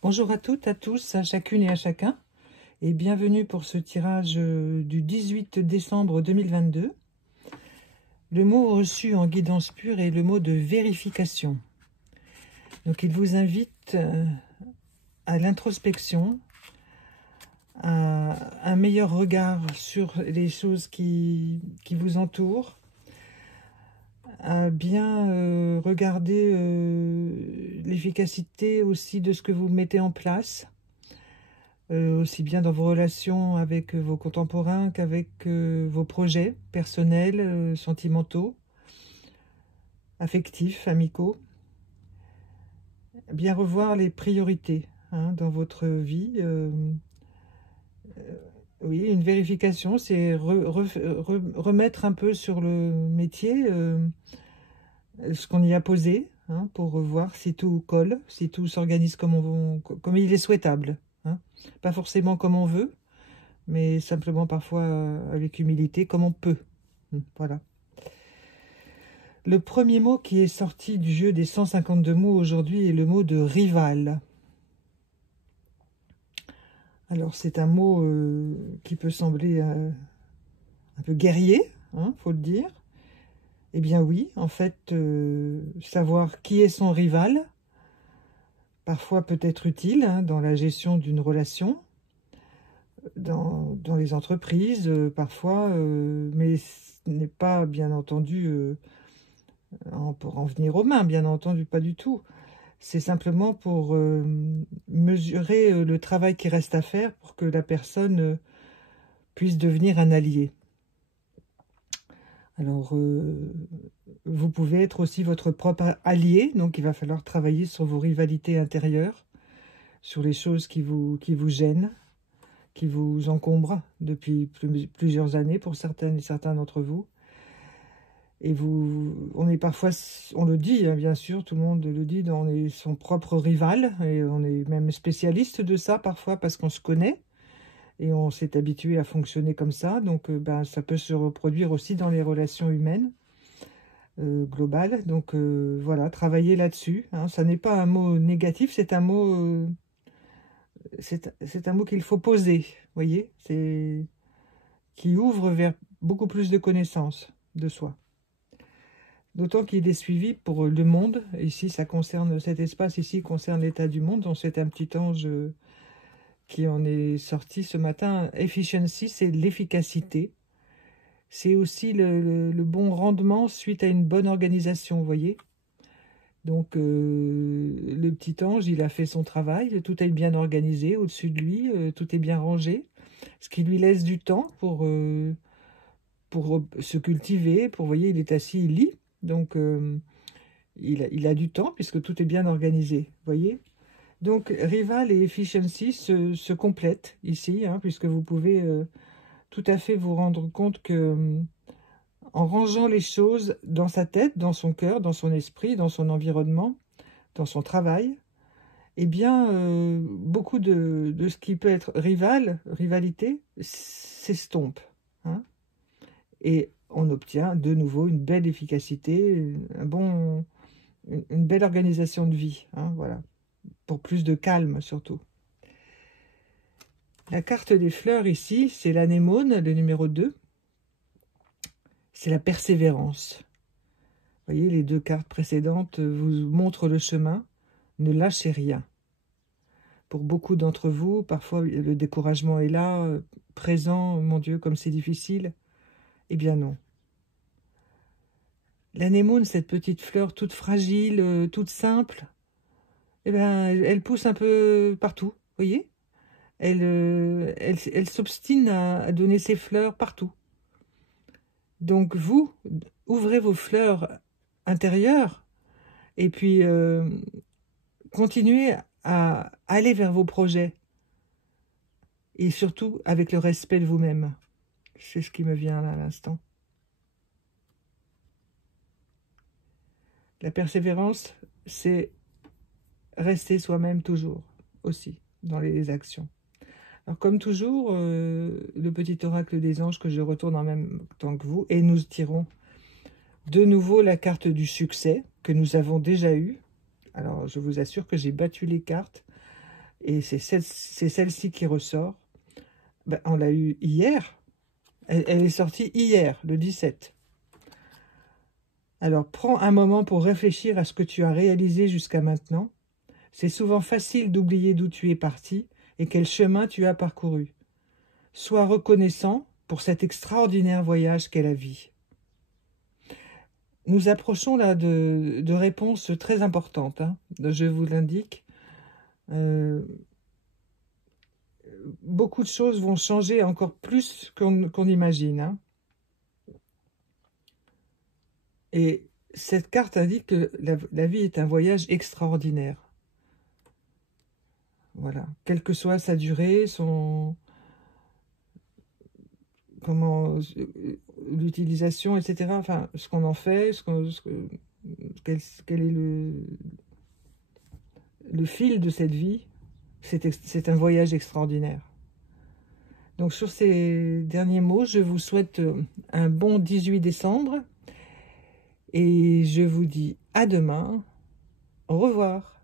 Bonjour à toutes, à tous, à chacune et à chacun, et bienvenue pour ce tirage du 18 décembre 2022. Le mot reçu en guidance pure est le mot de vérification. Donc il vous invite à l'introspection, à un meilleur regard sur les choses qui vous entourent, à bien regarder l'efficacité aussi de ce que vous mettez en place, aussi bien dans vos relations avec vos contemporains qu'avec vos projets personnels, sentimentaux, affectifs, amicaux. Bien revoir les priorités dans votre vie. Oui, une vérification, c'est remettre un peu sur le métier ce qu'on y a posé, pour voir si tout colle, si tout s'organise comme il est souhaitable. Pas forcément comme on veut, mais simplement parfois avec humilité, comme on peut. Voilà. Le premier mot qui est sorti du jeu des 152 mots aujourd'hui est le mot de rival. Alors c'est un mot qui peut sembler un peu guerrier, faut le dire. Eh bien oui, en fait, savoir qui est son rival, parfois peut être utile dans la gestion d'une relation, dans les entreprises, parfois, mais ce n'est pas, bien entendu, pour en venir aux mains, bien entendu, pas du tout. C'est simplement pour mesurer le travail qui reste à faire pour que la personne puisse devenir un allié. Alors, vous pouvez être aussi votre propre allié, donc il va falloir travailler sur vos rivalités intérieures, sur les choses qui vous gênent, qui vous encombrent depuis plusieurs années pour certaines et certains d'entre vous. Et on est parfois, on le dit, bien sûr, tout le monde le dit, on est son propre rival, et on est même spécialiste de ça parfois parce qu'on se connaît, et on s'est habitué à fonctionner comme ça, donc ça peut se reproduire aussi dans les relations humaines globales. Donc voilà, travailler là-dessus. Ça n'est pas un mot négatif, c'est un mot, c'est un mot qu'il faut poser, voyez, qui ouvre vers beaucoup plus de connaissances de soi. D'autant qu'il est suivi pour le monde. Ici, ça concerne, cet espace ici concerne l'état du monde. Donc c'est un petit ange qui en est sorti ce matin. Efficiency, c'est l'efficacité. C'est aussi le bon rendement suite à une bonne organisation, vous voyez. Donc le petit ange, il a fait son travail. Tout est bien organisé au-dessus de lui. Tout est bien rangé. Ce qui lui laisse du temps pour se cultiver. Vous voyez, il est assis, il lit. Donc, il a du temps puisque tout est bien organisé, voyez. Donc, rival et efficiency se complètent ici, puisque vous pouvez tout à fait vous rendre compte que en rangeant les choses dans sa tête, dans son cœur, dans son esprit, dans son environnement, dans son travail, eh bien, beaucoup de ce qui peut être rivalité, s'estompe. Et on obtient de nouveau une belle efficacité, une belle organisation de vie, voilà, pour plus de calme surtout. La carte des fleurs ici, c'est l'anémone, le numéro 2. C'est la persévérance. Vous voyez, les deux cartes précédentes vous montrent le chemin. Ne lâchez rien. Pour beaucoup d'entre vous, parfois le découragement est là, présent, mon Dieu, comme c'est difficile. Eh bien non. L'anémone, cette petite fleur toute fragile, toute simple, eh bien, elle pousse un peu partout, vous voyez. Elle s'obstine à donner ses fleurs partout. Donc vous, ouvrez vos fleurs intérieures et puis continuez à aller vers vos projets. Et surtout avec le respect de vous-même. C'est ce qui me vient là à l'instant. La persévérance, c'est rester soi-même toujours, aussi, dans les actions. Alors, comme toujours, le petit oracle des anges que je retourne en même temps que vous, et nous tirons de nouveau la carte du succès, que nous avons déjà eue. Alors, je vous assure que j'ai battu les cartes. et c'est celle-ci qui ressort. Ben, on l'a eu hier. Elle est sortie hier, le 17. Alors, prends un moment pour réfléchir à ce que tu as réalisé jusqu'à maintenant. C'est souvent facile d'oublier d'où tu es parti et quel chemin tu as parcouru. Sois reconnaissant pour cet extraordinaire voyage qu'est la vie. Nous approchons là de réponses très importantes, hein, je vous l'indique. Beaucoup de choses vont changer encore plus qu'on imagine. Hein. Et cette carte indique que la vie est un voyage extraordinaire. Voilà. Quelle que soit sa durée, l'utilisation, etc. Enfin, ce qu'on en fait, quel est le fil de cette vie. C'est un voyage extraordinaire. Donc, sur ces derniers mots, je vous souhaite un bon 18 décembre. Et je vous dis à demain. Au revoir.